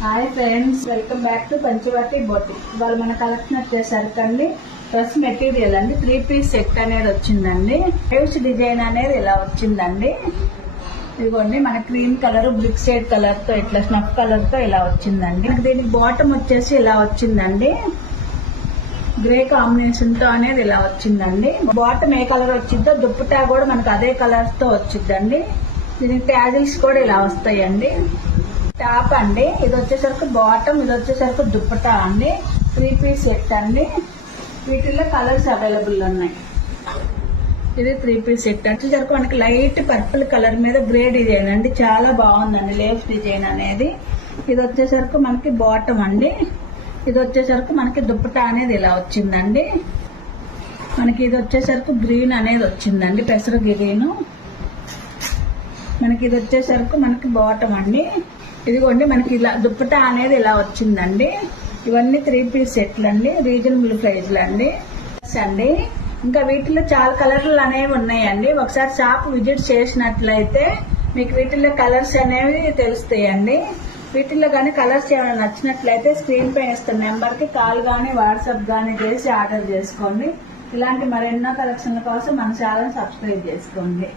Hi friends, welcome back to Panchavati boutique. ఇవాళ మన collection వచ్చేసరికి అండి డ్రెస్ మెటీరియల్ అండి 3 పీస్ సెట్ అనేది వచ్చిందండి. వేవ్స్ డిజైన్ అనేది ఇలా వచ్చిందండి. ఇదిగోండి మన cream colour, brick shade colour తో ఇట్లా స్నఫ్ కలర్ తో ఇలా వచ్చిందండి. దీనికి బాటమ్ వచ్చేసి ఇలా వచ్చిందండి, గ్రే కాంబినేషన్ తో అనేది ఇలా వచ్చిందండి. బాటమ్ ఏ కలర్ వచ్చిందో దుప్పటా కూడా మనకు అదే కలర్ తో వచ్చిందండి. దీనికి ట్యాజిల్స్ కూడా ఇలా వస్తాయండి. టాప్ అండి, ఇది వచ్చేసరికి బాటమ్, ఇది వచ్చేసరికి దుప్పటా అండి. 3 పీస్ సెట్ అండి. వీటిల్లో కలర్స్ అవైలబుల్ ఉన్నాయి. ఇది 3 పీస్ సెట్ వచ్చేసరికి మనకి లైట్ పర్పుల్ కలర్ మీద గ్రే డిజైన్ అండి, చాలా బాగుందండి లేస్ డిజైన్ అనేది. ఇది వచ్చేసరికి మనకి బాటమ్ అండి. ఇది వచ్చేసరికి మనకి దుప్పటా అనేది ఇలా వచ్చిందండి. మనకి ఇది వచ్చేసరికి గ్రీన్ అనేది వచ్చిందండి, పెసర గ్రీన్. మనకి ఇది వచ్చేసరికి మనకి బాటమ్ అండి. ఇదిగోండి మనకి ఇలా దుప్పటా అనేది ఇలా వచ్చిందండి. ఇవన్నీ 3 పీస్ సెట్లు అండి, రీజనబుల్ ప్రైస్లు అండి. ఇంకా వీటిలో చాలా కలర్లు అనేవి ఉన్నాయండి. ఒకసారి షాప్ విజిట్ చేసినట్లయితే మీకు వీటిల్లో కలర్స్ అనేవి తెలుస్తాయండి. వీటిల్లో కానీ కలర్స్ ఏమైనా నచ్చినట్లయితే స్క్రీన్ పైన ఇస్తున్న నెంబర్ కి కాల్ గానీ వాట్సాప్ గానీ చేసి ఆర్డర్ చేసుకోండి. ఇలాంటి మరెన్నో కలెక్షన్ల కోసం మన ఛానల్ సబ్స్క్రైబ్ చేసుకోండి.